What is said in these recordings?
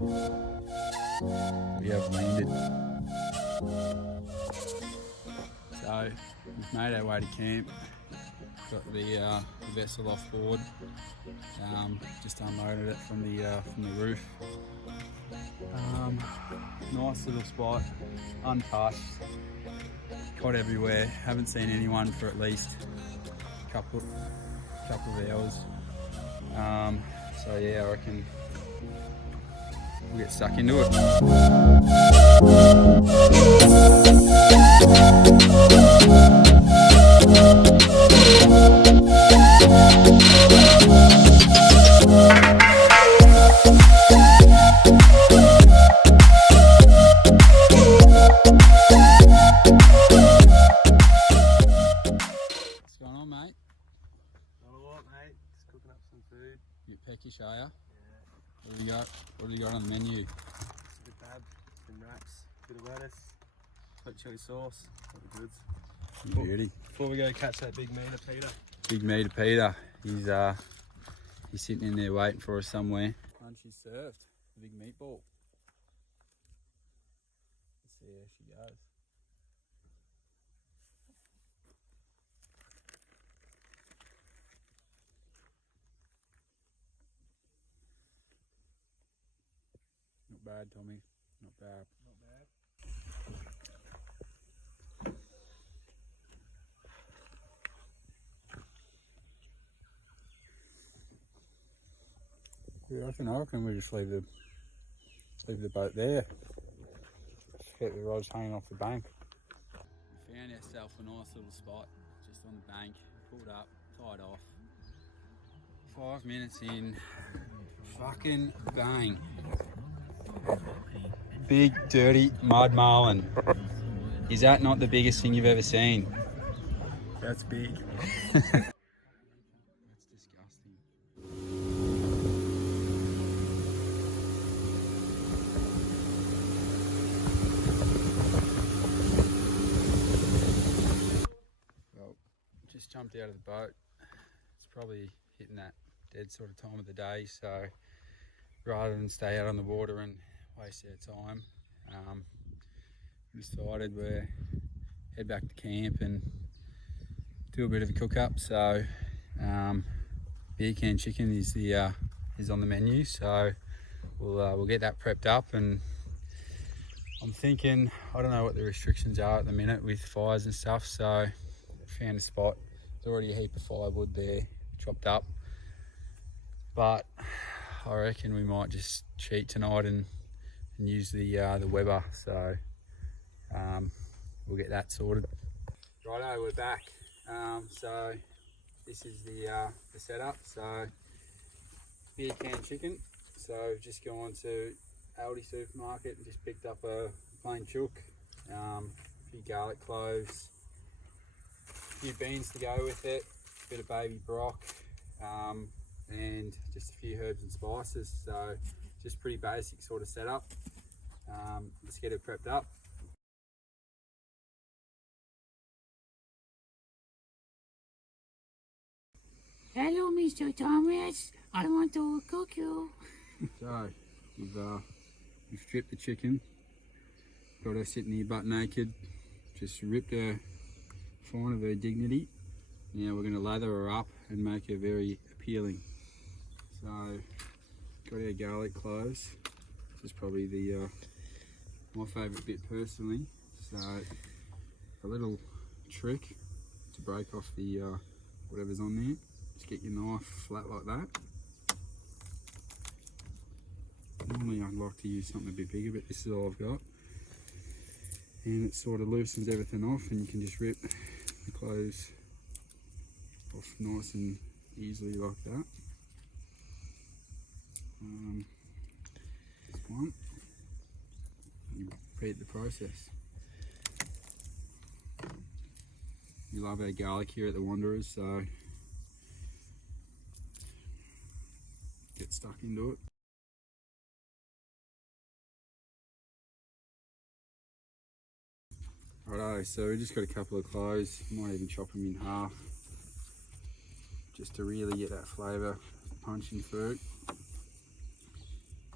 We have landed. So we've made our way to camp. Got the vessel off board. Just unloaded it from the roof. Nice little spot, untouched. Cod everywhere. Haven't seen anyone for at least a couple of hours. So yeah, I reckon we'll get stuck into it. What's going on, mate? Not a lot, mate. Just cooking up some food. You peckish, are ya? Yeah. What have you got on the menu? Just a bit dab, some wraps, bit of lettuce, hot chili sauce, all the goods. Beauty. Before we go catch that big meter, Peter. Big meter Peter. He's sitting in there waiting for us somewhere. Lunch is served. The big meatball. Let's see how she goes. Not bad, Tommy. Not bad. Not bad. Yeah, I reckon we just leave the boat there. Just keep the rods hanging off the bank. We found ourselves a nice little spot just on the bank. Pulled up, tied off. 5 minutes in, fucking bang. Big dirty mud marlin. Is that not the biggest thing you've ever seen? That's big. That's disgusting. Well, just jumped out of the boat. It's probably hitting that dead sort of time of the day, so rather than stay out on the water and waste our time, we decided we'll head back to camp and do a bit of a cook up. So beer can chicken is on the menu, so we'll get that prepped up. And I'm thinking, I don't know what the restrictions are at the minute with fires and stuff, so found a spot. There's already a heap of firewood there chopped up, but I reckon we might just cheat tonight and use the Weber, so we'll get that sorted. Righto, we're back. So this is the setup. So beer can chicken. So just gone to Aldi supermarket and just picked up a plain chook, a few garlic cloves, a few beans to go with it, a bit of baby brock, and just a few herbs and spices. So just pretty basic sort of setup. Let's get it prepped up. Hello, Mr. Thomas. I want to cook you. So we've stripped the chicken, got her sitting here butt naked, just ripped her fine of her dignity. Now we're going to lather her up and make her very appealing. So got our garlic cloves. This is probably my favourite bit personally. So a little trick to break off the whatever's on there. Just get your knife flat like that. Normally I'd like to use something a bit bigger, but this is all I've got. And it sort of loosens everything off, and you can just rip the clothes off nice and easily like that. Just one. You repeat the process. We love our garlic here at the Wanderers, so get stuck into it. Righto, so we just got a couple of cloves, might even chop them in half, just to really get that flavour punching through.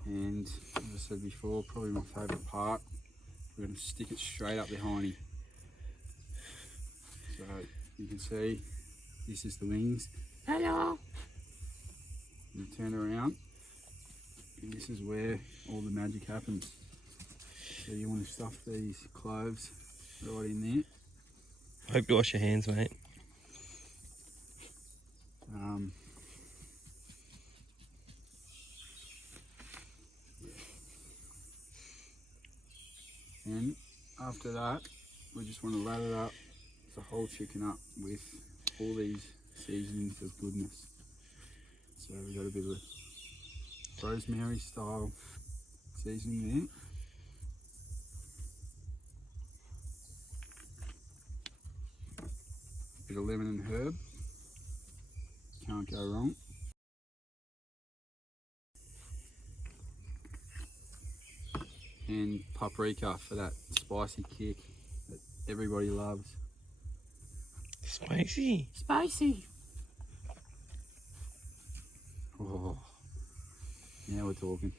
And I said before, probably my favourite part. We're going to stick it straight up the hiney. So you can see this is the wings. Hello. You turn around and this is where all the magic happens. So you want to stuff these cloves right in there. Hope you wash your hands, mate. And after that, we just want to lather up the whole chicken up with all these seasonings of goodness. So we've got a bit of rosemary style seasoning there. Bit of lemon and herb, can't go wrong. And paprika for that spicy kick that everybody loves. Spicy. Spicy. Oh, now we're talking.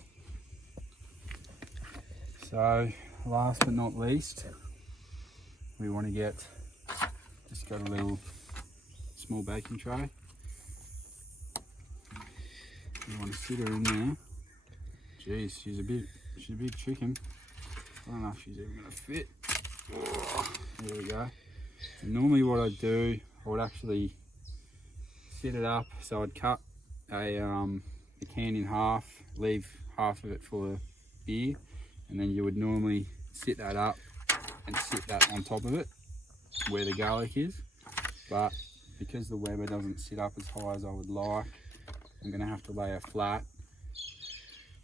So, last but not least, we want to just got a little small baking tray. You want to sit her in there. Jeez, she's a big chicken. I don't know if she's even going to fit. Oh, there we go. And normally what I'd do, I would actually sit it up. So I'd cut the can in half, leave half of it full of beer, and then you would normally sit that up and sit that on top of it where the garlic is. But because the Weber doesn't sit up as high as I would like, I'm going to have to lay her flat.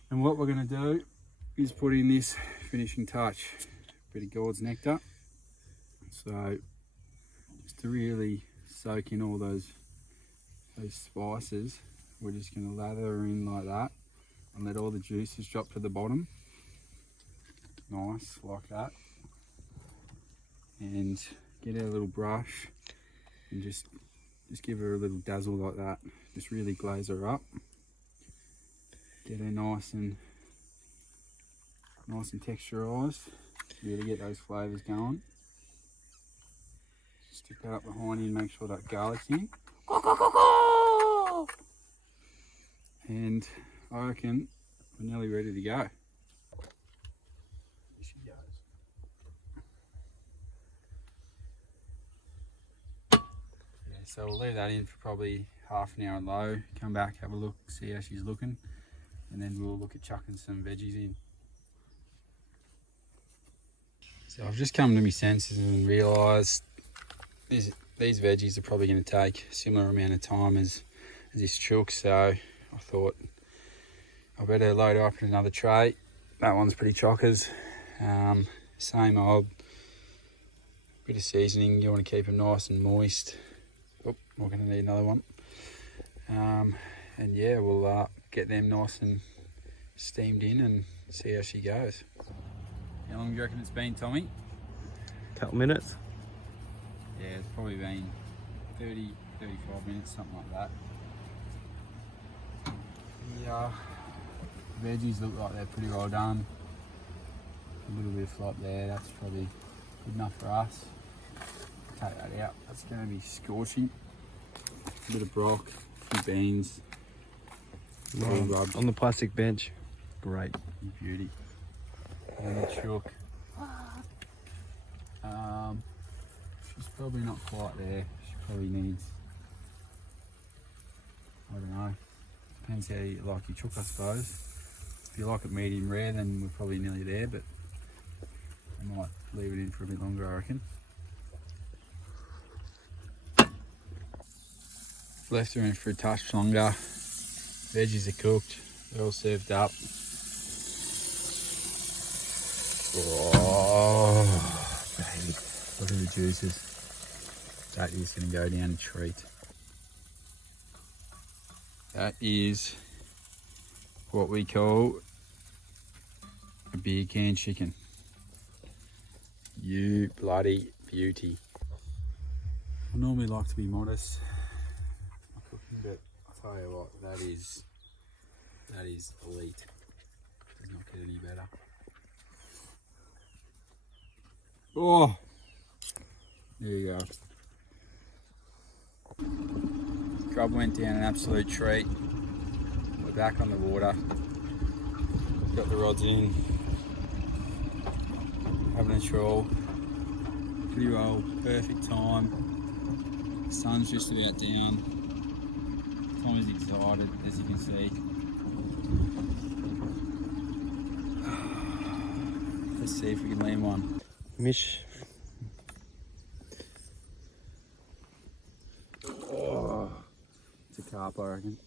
And what we're going to do is put in this finishing touch, a bit of Gourd's nectar. So just to really soak in all those spices, we're just going to lather her in like that and let all the juices drop to the bottom. Nice, like that. And get our little brush and just give her a little dazzle like that. Just really glaze her up. Get her nice and texturised. Really get those flavours going. Stick that up behind you and make sure that garlic's in. And I reckon we're nearly ready to go. Here she goes. Yeah, so we'll leave that in for probably half an hour on low. Come back, have a look, see how she's looking, and then we'll look at chucking some veggies in. So I've just come to my senses and realised these veggies are probably going to take a similar amount of time as this chook, so I thought I better load her up in another tray. That one's pretty chockers. Same old, bit of seasoning. You want to keep them nice and moist. Oh, we're going to need another one. And yeah, we'll get them nice and steamed in and see how she goes. How long do you reckon it's been, Tommy? Couple minutes. Yeah, it's probably been 30, 35 minutes, something like that. Yeah, veggies look like they're pretty well done. A little bit of flop there, that's probably good enough for us. Take that out, that's going to be scorching. A bit of brock, a few beans. On the plastic bench. Great, beauty. And the chook. She's probably not quite there. She probably needs, I don't know, depends how you like your chook, I suppose. If you like it medium rare, then we're probably nearly there, but I might leave it in for a bit longer, I reckon. Left her in for a touch longer. Veggies are cooked, they're all served up. Oh, babe, look at the juices. That is going to go down a treat. That is what we call a beer can chicken. You bloody beauty. I normally like to be modest in my cooking, but I'll tell you what, that is elite. Does not get any better. Oh, there you go. Grub went down an absolute treat. We're back on the water. Got the rods in. Having a trawl. Pretty well, perfect time. The sun's just about down. Tom is excited, as you can see. Let's see if we can land one. Mish. Oh, it's a carp, I reckon.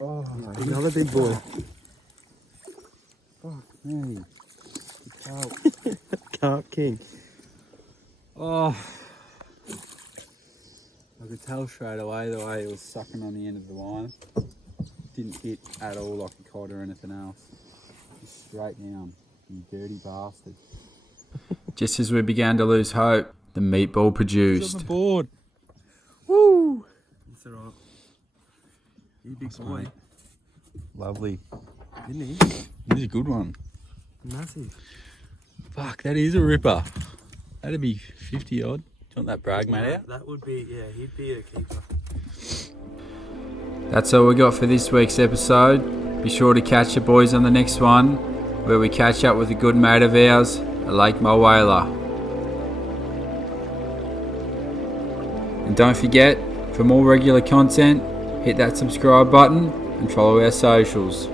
Oh, Another big boy. fuck me. Carp. Carp king. Oh, I could tell straight away the way it was sucking on the end of the line. Didn't hit at all like a cod or anything else. Just straight down, you dirty bastard. Just as we began to lose hope, the meatball produced. He's on the board. Woo! It's alright. He's a big boy. Lovely. Isn't he? This is a good one. Massive. Fuck, that is a ripper. That'd be 50 odd. Do you want that brag, mate, out? That would be, yeah, he'd be a keeper. That's all we got for this week's episode. Be sure to catch the boys on the next one, where we catch up with a good mate of ours, a Lake Mull whaler. And don't forget, for more regular content, hit that subscribe button and follow our socials.